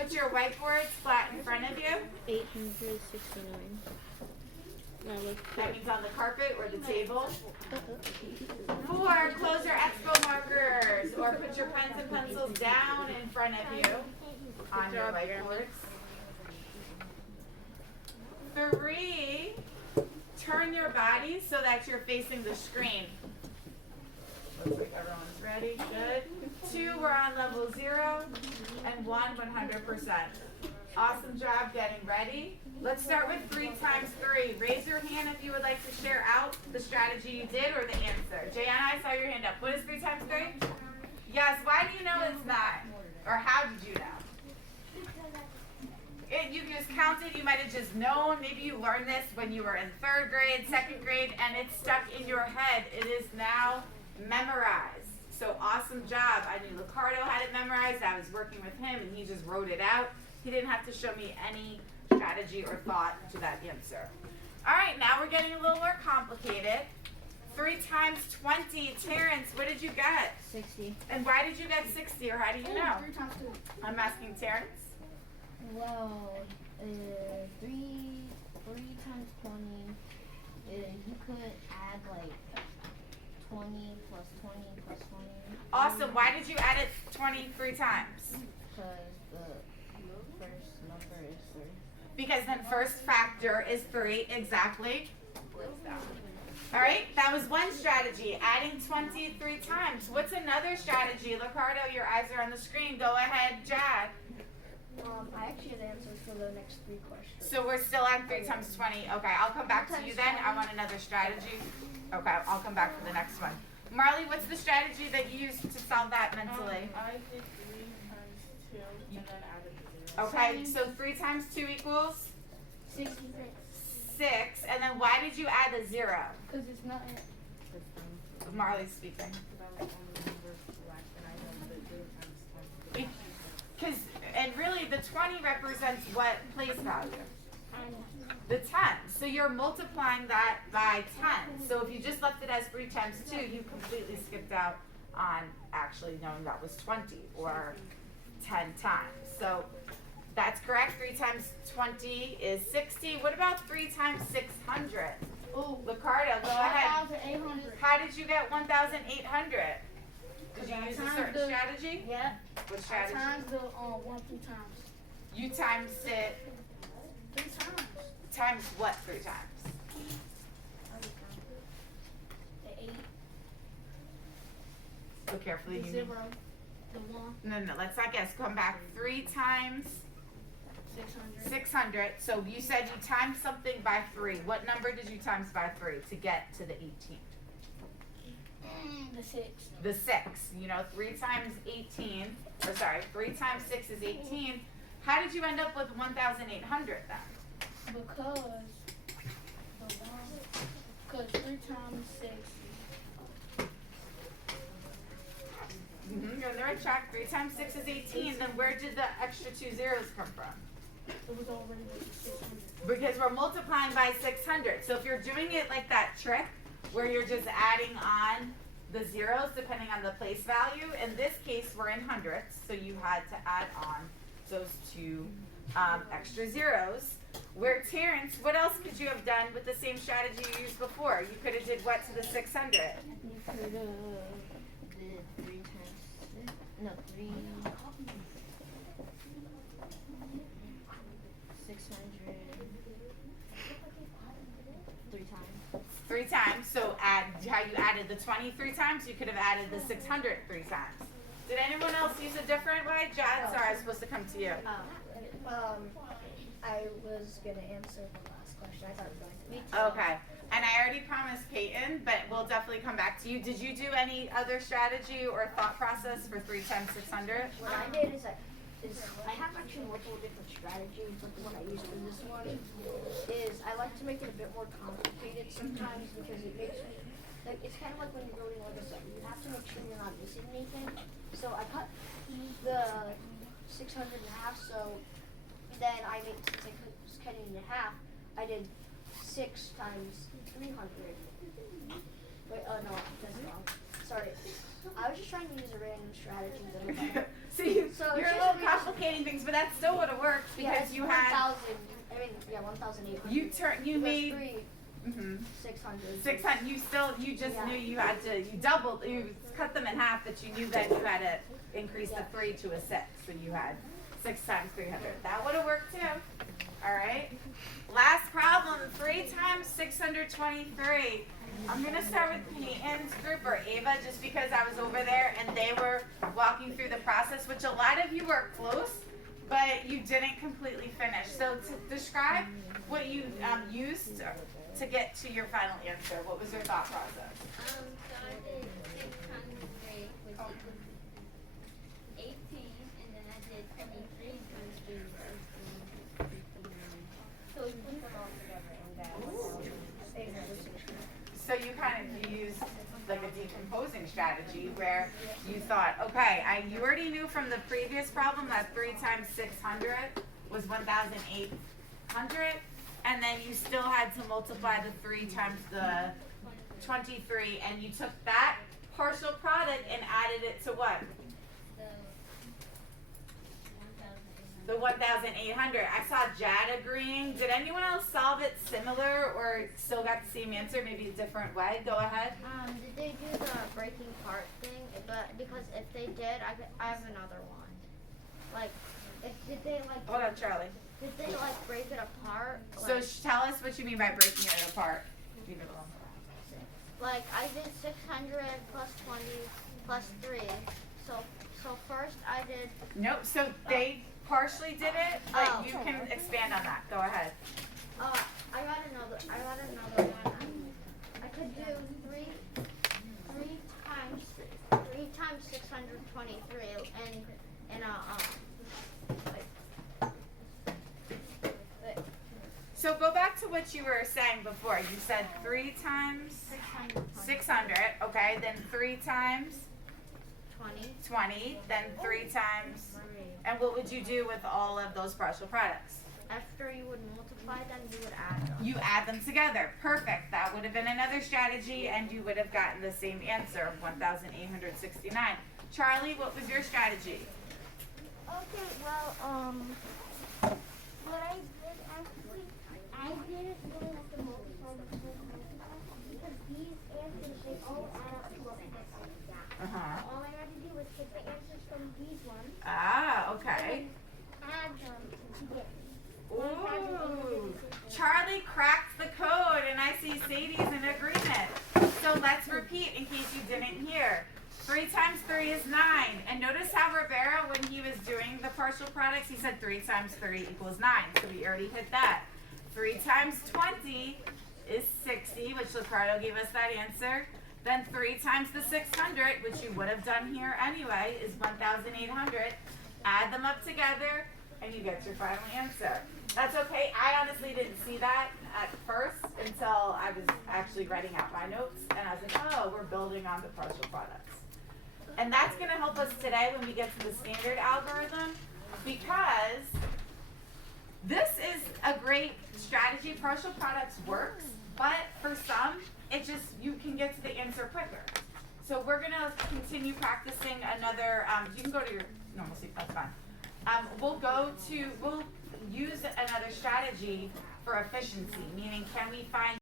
Put your whiteboards flat in front of you. 869. Now let's That means on the carpet or the table. put 4, close your expo markers or put your pens and pencils down in front of you on your whiteboards. 3, turn your body so that you're facing the screen. Looks like everyone's ready. Good. 2, we're on level 0. And 1, 100%. Awesome job getting ready. Let's start with 3 times 3. Raise your hand if you would like to share out the strategy you did or the answer. Jayana, I saw your hand up. What is 3 times 3? Yes, why do you know it's 9? Or how did you know? You just counted, you might have just known. Maybe you learned this when you were in 3rd grade, 2nd grade, and it's stuck in your head. It is now memorized. So awesome job. I knew Ricardo had it memorized. I was working with him and he just wrote it out. He didn't have to show me any strategy or thought to that answer. All right, now we're getting a little more complicated. 3 times 20. Terrence, what did you get? 60. And why did you get 60, or how do you know? 3 times 2. I'm asking Terrence. Well, 3 times 20. You could add like 20 plus 20 plus 20. Awesome. Why did you add it 23 times? Because the first number is 3. Because then first factor is 3, exactly. All right, that was one strategy, adding 23 times. What's another strategy? Ricardo, your eyes are on the screen. Go ahead, Jad. I actually have the answers for the next 3 questions. So we're still on 3 times 20. Okay, I'll come back to you then. I want another strategy. Okay, I'll come back for the next one. Marley, what's the strategy that you used to solve that mentally? I did 3 times 2 and then added the 0. Okay, so 3 times 2 equals 66. 6. And then why did you add the 0? Because it's not. Marley's speaking. That was only number black and I know the 3 times 10. Because, and really the 20 represents what place value? I know. The 10. So you're multiplying that by 10. So if you just left it as 3 times 2, you completely skipped out on actually knowing that was 20 or 10 times. So that's correct. 3 times 20 is 60. What about 3 times 600? Oh, Ricardo, go ahead. 1,800. How did you get 1,800? Did you use a Times certain the- strategy? Yeah. What strategy? Times the 1 2 times. You times it 3 times. times what 3 times? The 8, Look carefully. the You 0, the 1, No, let's not guess. Come back. 3 times 600. 600. So you said you times something by 3. What number did you times by 3 to get to the 18? The 6. The 6. You know, 3 times 18, or sorry, 3 times 6 is 18. How did you end up with 1,800 then? Because the 1. Because 3 times 6. You're on the right track. 3 times 6 is 18. Then where did the extra 2 zeros come from? It was already 600. Because we're multiplying by 600. So if you're doing it like that trick, where you're just adding on the zeros depending on the place value, in this case we're in hundredths, so you had to add on those 2 extra zeros. Where Terrence, what else could you have done with the same strategy you used before? You could have did what to the 600? You could have did 3 times 6. No, 3. 600. 3 times. 3 times. So add how you added the 23 times, you could have added the 600 3 times. Did anyone else use a different way? Jad, sorry, I was supposed to come to you. I was gonna answer the last question. I thought it was going to. Okay. And I already promised Peyton, but we'll definitely come back to you. Did you do any other strategy or thought process for 3 times 600? What I did is I have actually multiple different strategies, but the one I used for this one is I like to make it a bit more complicated sometimes because it makes me, like, it's kind of like when you're building Lego set. You have to make sure you're not missing anything. So I cut the 600 in half, so then I made, since I was cutting it in half, I did 6 times 300. Wait, oh no, that's wrong. sorry. I was just trying to use a random strategy that So So you're it's a just little really- complicating things, but that still would have worked because yeah, it's you had 1,800. you made three mm-hmm. 600. 600. You just Yeah. knew you had to. You doubled. You cut them in half, but you knew that you had to increase the 3 to a 6 when you had 6 times 300. That would have worked too. All right. Last problem. 3 times 623. I'm gonna start with Peyton's group or Ava, just because I was over there and they were walking through the process, which a lot of you were close, but you didn't completely finish. So to describe what you used to get to your final answer. What was your thought process? So I did 6 times 3, which equals 18, and then I did 23 times 3, which is 59. So we put them all together and that. So you kind of used like a decomposing strategy where you thought, okay, you already knew from the previous problem that 3 times 600 was 1,800, and then you still had to multiply the 3 times the 23, and you took that partial product and added it to what? The 1,800. The 1,800. I saw Jad agreeing. Did anyone else solve it similar or still got the same answer, maybe a different way? Go ahead. Did they do the breaking part thing? But because if they did, I have another one. Like, did they Hold on, Charlie. break it apart? So tell us what you mean by breaking it apart. Leave it alone. Like I did 600 plus 20 plus 3. So first I did. Nope. So they partially did it, but Oh. you can expand on that. Go ahead. I got another one. I could do 3 times 623 and So go back to what you were saying before. You said 3 times 600. Okay. Then 3 times 20. Then 3 times. And what would you do with all of those partial products? After you would multiply them, you would add them. You add them together. Perfect. That would have been another strategy, and you would have gotten the same answer of 1,869. Charlie, what was your strategy? Okay, well, what I did actually, I didn't really have to multiply the whole multiple because these answers, they all add up to a fixed. Uh-huh. All I had to do was take the answers from these ones Ah, okay. and add them to get Ooh. Charlie cracked the code, and I see Sadie's in agreement. So let's repeat in case you didn't hear. 3 times 3 is 9. And notice how Rivera, when he was doing the partial products, he said 3 times 3 equals 9. So we already hit that. 3 times 20 is 60, which Ricardo gave us that answer. Then 3 times the 600, which you would have done here anyway, is 1,800. Add them up together, and you get your final answer. That's okay. I honestly didn't see that at first until I was actually writing out my notes, and I was like, oh, we're building on the partial products. And that's going to help us today when we get to the standard algorithm, because this is a great strategy. Partial products works, but for some, it just, you can get to the answer quicker. So we're going to continue practicing another, you can go to your normal seat, that's fine. We'll use another strategy for efficiency, meaning can we find